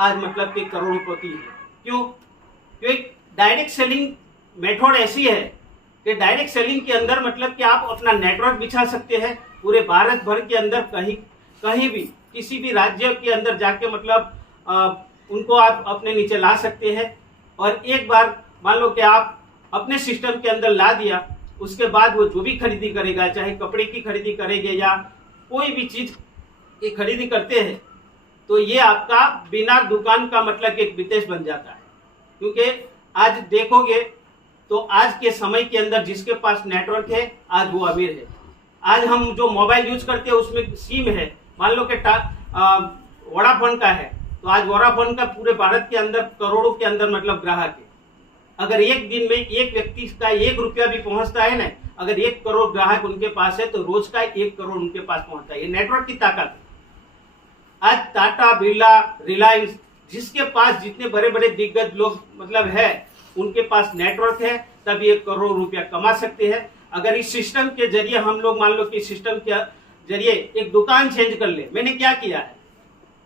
आज मतलब कि करोड़पति है। क्यों? क्योंकि डायरेक्ट सेलिंग मेथड ऐसी है कि डायरेक्ट सेलिंग के अंदर मतलब कि आप अपना नेटवर्क बिछा सकते हैं पूरे भारत भर के अंदर, कहीं भी किसी भी राज्य के अंदर जाके मतलब उनको आप अपने नीचे ला सकते हैं। और एक बार मान लो कि आप अपने सिस्टम के अंदर ला दिया, उसके बाद वो जो भी खरीदी करेगा, चाहे कपड़े की खरीदी करेंगे या कोई भी चीज की खरीदी करते हैं, तो ये आपका बिना दुकान का मतलब एक बिजनेस बन जाता है। क्योंकि आज देखोगे तो आज के समय के अंदर जिसके पास नेटवर्क है आज वो अमीर है। आज हम जो मोबाइल यूज करते हैं उसमें सिम है, मान लो कि वोडाफोन का है, तो आज वोडाफोन का पूरे भारत के अंदर करोड़ों के अंदर मतलब ग्राहक है। अगर एक दिन में एक व्यक्ति का 1 रुपया भी पहुंचता है ना, अगर 1 करोड़ ग्राहक उनके पास है तो रोज का 1 करोड़ उनके पास पहुंचता है। ये नेटवर्क की ताकत है। आज टाटा, बिरला, रिलायंस, जिसके पास जितने बड़े बड़े दिग्गज लोग मतलब है उनके पास नेटवर्क है, तभी 1 करोड़ रुपया कमा सकते हैं। अगर इस सिस्टम के जरिए हम लोग मान लो कि सिस्टम के जरिए एक दुकान चेंज कर ले, मैंने क्या किया है,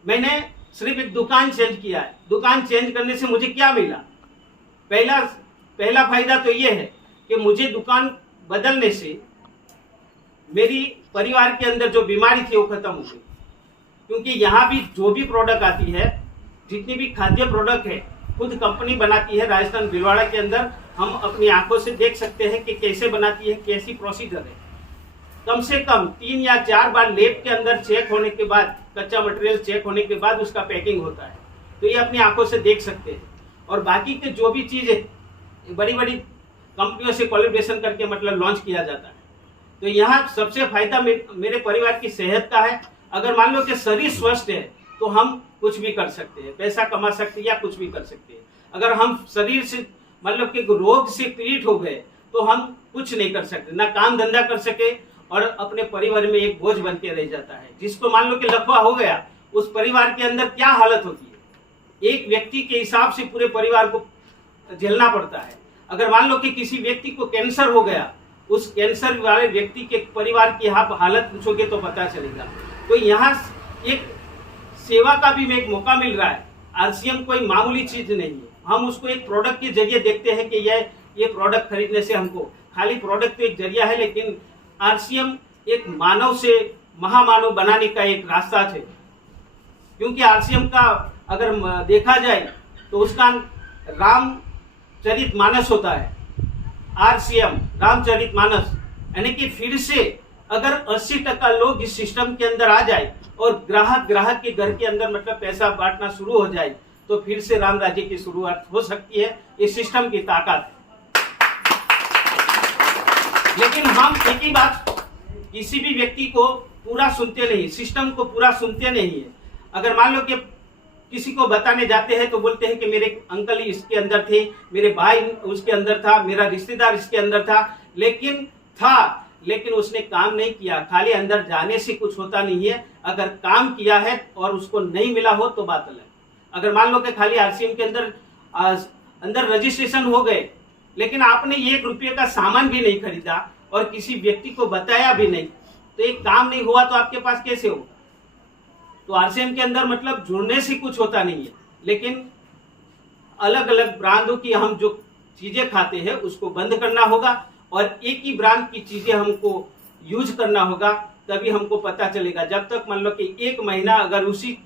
मैंने सिर्फ एक दुकान चेंज किया है। दुकान चेंज करने से मुझे क्या मिला? पहला फायदा तो ये है कि मुझे दुकान बदलने से मेरी परिवार के अंदर जो बीमारी थी वो खत्म हो गई। क्योंकि यहाँ भी जो भी प्रोडक्ट आती है, जितनी भी खाद्य प्रोडक्ट है, खुद कंपनी बनाती है। राजस्थान भिलवाड़ा के अंदर हम अपनी आंखों से देख सकते हैं कि कैसे बनाती है, कैसी प्रोसीजर है। कम से कम 3 या 4 बार लैब के अंदर चेक होने के बाद, कच्चा मटेरियल चेक होने के बाद उसका पैकिंग होता है। तो ये अपनी आंखों से देख सकते हैं। और बाकी के जो भी चीजें बड़ी बड़ी कंपनियों से कोलैबोरेशन करके मतलब लॉन्च किया जाता है। तो यहाँ सबसे फायदा मेरे परिवार की सेहत का है। अगर मान लो कि शरीर स्वस्थ है तो हम कुछ भी कर सकते हैं, पैसा कमा सकते हैं या कुछ भी कर सकते हैं। अगर हम शरीर से मतलब कि रोग से पीड़ित हो गए तो हम कुछ नहीं कर सकते, ना काम धंधा कर सके और अपने परिवार में एक बोझ बन के रह जाता है। जिसको मान लो कि लकवा हो गया, उस परिवार के अंदर क्या हालत होती है, एक व्यक्ति के हिसाब से पूरे परिवार को झेलना पड़ता है। अगर मान लो कि किसी व्यक्ति को कैंसर हो गया, उस कैंसर वाले व्यक्ति के परिवार की आप हालत पूछोगे तो पता चलेगा। तो यहाँ एक सेवा का भी एक मौका मिल रहा है। आरसीएम कोई मामूली चीज नहीं है। हम उसको एक प्रोडक्ट के जरिए देखते हैं कि ये प्रोडक्ट खरीदने से हमको, खाली प्रोडक्ट तो एक जरिया है, लेकिन आरसीएम एक मानव से महामानव बनाने का एक रास्ता है। क्योंकि आरसीएम का अगर देखा जाए तो उसका रामचरितमानस होता है। आरसीएम रामचरितमानस, यानी कि फिर से अगर 80% लोग इस सिस्टम के अंदर आ जाए और ग्राहक के घर के अंदर मतलब पैसा बांटना शुरू हो जाए तो फिर से राम राज्य की शुरुआत हो सकती है। इस सिस्टम की ताकत है। लेकिन हम एक ही बात किसी भी व्यक्ति को पूरा सुनते नहीं, सिस्टम को पूरा सुनते नहीं है। अगर मान लो कि किसी को बताने जाते हैं तो बोलते हैं कि मेरे अंकल ही इसके अंदर थे, मेरे भाई उसके अंदर था, मेरा रिश्तेदार इसके अंदर था, लेकिन उसने काम नहीं किया। खाली अंदर जाने से कुछ होता नहीं है। अगर काम किया है और उसको नहीं मिला हो तो बात अलग। अगर मान लो कि खाली आरसीएम के अंदर रजिस्ट्रेशन हो गए, लेकिन आपने 1 रुपये का सामान भी नहीं खरीदा और किसी व्यक्ति को बताया भी नहीं, तो एक काम नहीं हुआ तो आपके पास कैसे होगा? तो आरसीएम के अंदर मतलब जुड़ने से कुछ होता नहीं है, लेकिन अलग अलग ब्रांडों की हम जो चीजें खाते हैं उसको बंद करना होगा और एक ही ब्रांड की चीजें हमको यूज करना होगा, तभी हमको पता चलेगा। जब तक मान लो कि 1 महीना अगर उसी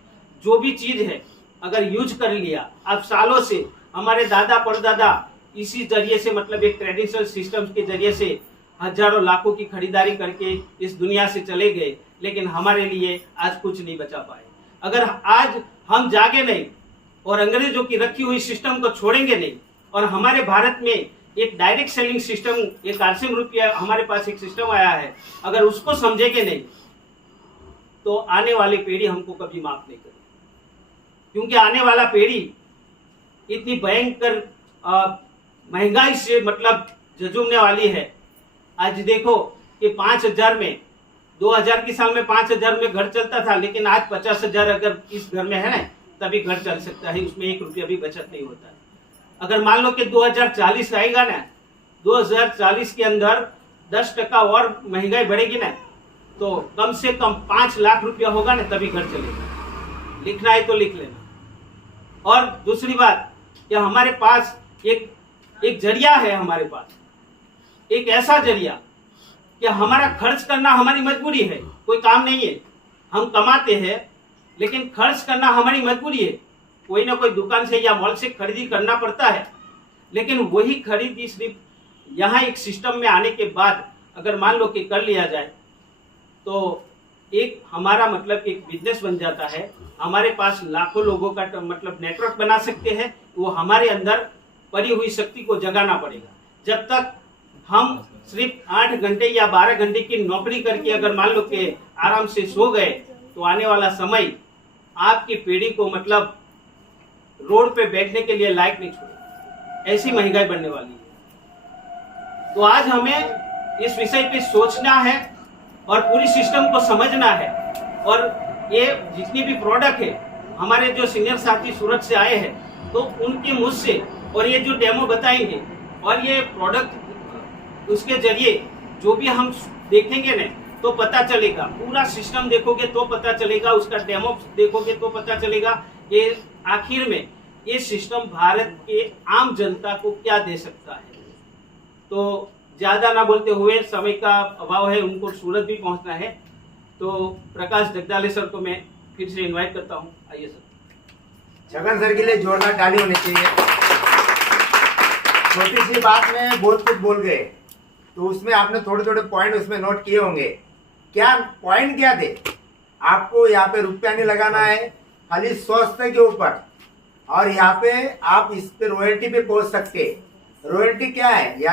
जो भी चीज है अगर यूज कर लिया, अब सालों से हमारे दादा परदादा इसी जरिए से मतलब एक ट्रेडिशनल सिस्टम के जरिए से हजारों लाखों की खरीदारी करके इस दुनिया से चले गए, लेकिन हमारे लिए आज कुछ नहीं बचा पाए। अगर आज हम जागे नहीं और अंग्रेजों की रखी हुई सिस्टम को छोड़ेंगे नहीं और हमारे भारत में एक डायरेक्ट सेलिंग सिस्टम, एक आरसीएम रुपया हमारे पास एक सिस्टम आया है, अगर उसको समझेंगे नहीं तो आने वाली पीढ़ी हमको कभी माफ नहीं करेगी। क्योंकि आने वाला पीढ़ी इतनी भयंकर महंगाई से मतलब जूझने वाली है। आज देखो कि 5,000 में 2000 की साल में 5,000 में घर चलता था, लेकिन आज 50,000 अगर इस घर में है ना तभी घर चल सकता है, उसमें 1 रुपया भी बचत नहीं होता है। अगर मान लो कि 2040 आएगा ना, 2040 के अंदर 10% और महंगाई बढ़ेगी ना, तो कम से कम 5 लाख रुपया होगा ना तभी घर चलेगा। लिखना है तो लिख लेना। और दूसरी बात कि हमारे पास एक जरिया है, हमारे पास एक ऐसा जरिया कि हमारा खर्च करना हमारी मजबूरी है, कोई काम नहीं है। हम कमाते हैं लेकिन खर्च करना हमारी मजबूरी है। कोई ना कोई दुकान से या मॉल से खरीदी करना पड़ता है, लेकिन वही खरीदी सिर्फ यहाँ एक सिस्टम में आने के बाद अगर मान लो कि कर लिया जाए तो एक हमारा मतलब एक बिजनेस बन जाता है। हमारे पास लाखों लोगों का मतलब नेटवर्क बना सकते हैं। वो हमारे अंदर पड़ी हुई शक्ति को जगाना पड़ेगा। जब तक हम सिर्फ 8 घंटे या 12 घंटे की नौकरी करके अगर मान लो कि आराम से सो गए तो आने वाला समय आपकी पीढ़ी को मतलब रोड पे बैठने के लिए लायक नहीं छोड़ेगा। ऐसी महंगाई बढ़ने वाली है। तो आज हमें इस विषय पे सोचना है और पूरी सिस्टम को समझना है। और ये जितनी भी प्रोडक्ट है, हमारे जो सीनियर साथी सूरत से आए हैं तो उनके मुझ से और ये जो डेमो बताएंगे और ये प्रोडक्ट उसके जरिए जो भी हम देखेंगे ना तो पता चलेगा। पूरा सिस्टम देखोगे तो पता चलेगा, उसका डेमो देखोगे तो पता चलेगा कि आखिर में ये सिस्टम भारत के आम जनता को क्या दे सकता है। तो ज्यादा ना बोलते हुए, समय का अभाव है, उनको सूरत भी पहुंचना है, तो प्रकाश जगदाले सर को मैं फिर से इनवाइट करता हूं। आइए सर। छगन सर के लिए जोरदार ताली होनी चाहिए। छोटी सी बात में बहुत कुछ बोल गए, तो उसमें आपने थोड़े थोड़े पॉइंट उसमें नोट किए होंगे। क्या पॉइंट क्या थे? आपको यहाँ पे रुपया नहीं लगाना है, खाली स्वास्थ्य के ऊपर, और यहाँ पे आप इस पे रॉयल्टी पे पहुंच सकते। रॉयल्टी क्या है?